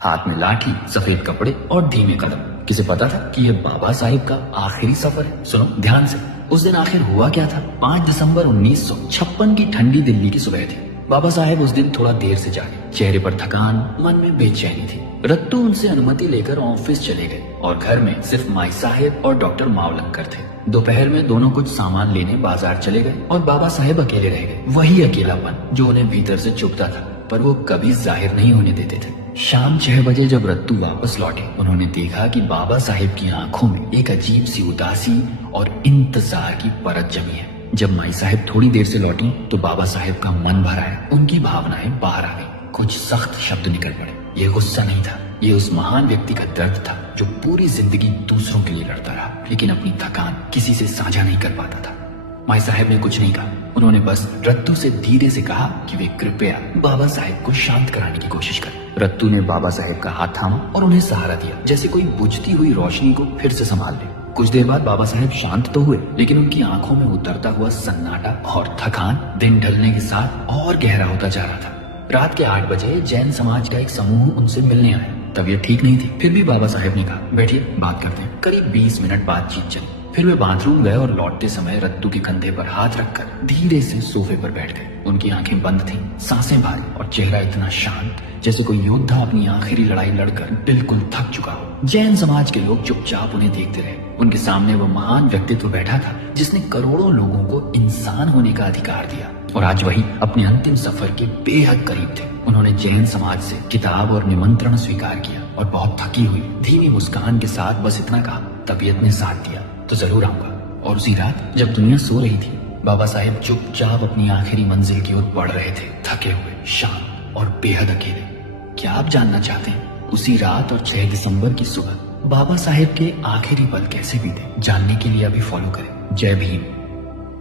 हाथ में लाठी, सफेद कपड़े और धीमे कदम। किसे पता था कि यह बाबा साहेब का आखिरी सफर है? सुनो ध्यान से। उस दिन आखिर हुआ क्या था? 5 दिसंबर 1956 की ठंडी दिल्ली की सुबह थी। बाबा साहेब उस दिन थोड़ा देर से जागे। चेहरे पर थकान, मन में बेचैनी थी। रत्तू उनसे अनुमति लेकर ऑफिस चले गए और घर में सिर्फ माई साहेब और डॉक्टर मावलंकर थे। दोपहर में दोनों कुछ सामान लेने बाजार चले गए और बाबा साहेब अकेले रह गए। वही अकेलापन जो उन्हें भीतर से चुभता था, पर वो कभी जाहिर नहीं होने देते थे। शाम 6 बजे जब रत्तू वापस लौटे, उन्होंने देखा कि बाबा साहेब की आंखों में एक अजीब सी उदासी और इंतजार की परत जमी है। जब माई साहेब थोड़ी देर से लौटी तो बाबा साहेब का मन भर आया। उनकी भावनाएं बाहर आ गई। कुछ सख्त शब्द निकल पड़े। ये गुस्सा नहीं था, ये उस महान व्यक्ति का दर्द था जो पूरी जिंदगी दूसरों के लिए लड़ता रहा, लेकिन अपनी थकान किसी से साझा नहीं कर पाता था। माई साहब ने कुछ नहीं कहा। उन्होंने बस रत्तू से धीरे से कहा कि वे कृपया बाबा साहेब को शांत कराने की कोशिश करें। रत्तू ने बाबा साहेब का हाथ थामा और उन्हें सहारा दिया, जैसे कोई बुझती हुई रोशनी को फिर से संभाल ले। कुछ देर बाद बाबा साहेब शांत तो हुए, लेकिन उनकी आंखों में उतरता हुआ सन्नाटा और थकान दिन ढलने के साथ और गहरा होता जा रहा था। रात के 8 बजे जैन समाज का एक समूह उनसे मिलने आया। तबीयत ठीक नहीं थी, फिर भी बाबा साहेब ने कहा, बैठिए बात करते हैं। करीब 20 मिनट बातचीत चली। फिर वे बाथरूम गए और लौटते समय रत्तू के कंधे पर हाथ रखकर धीरे से सोफे पर बैठ गए। उनकी आंखें बंद थीं, सांसें भारी और चेहरा इतना शांत जैसे कोई योद्धा अपनी आखिरी लड़ाई लड़कर बिल्कुल थक चुका हो। जैन समाज के लोग चुपचाप उन्हें देखते रहे। उनके सामने वो महान व्यक्तित्व बैठा था जिसने करोड़ों लोगों को इंसान होने का अधिकार दिया, और आज वही अपने अंतिम सफर के बेहद करीब थे। उन्होंने जैन समाज से किताब और निमंत्रण स्वीकार किया और बहुत थकी हुई धीमी मुस्कान के साथ बस इतना कहा, तबीयत ने साथ दिया तो जरूर आऊंगा। और उसी रात जब दुनिया सो रही थी, बाबा साहेब चुपचाप अपनी आखिरी मंजिल की ओर बढ़ रहे थे, थके हुए, शांत और बेहद अकेले। क्या आप जानना चाहते हैं उसी रात और 6 दिसंबर की सुबह बाबा साहेब के आखिरी पल कैसे बीते? जानने के लिए अभी फॉलो करें। जय भीम।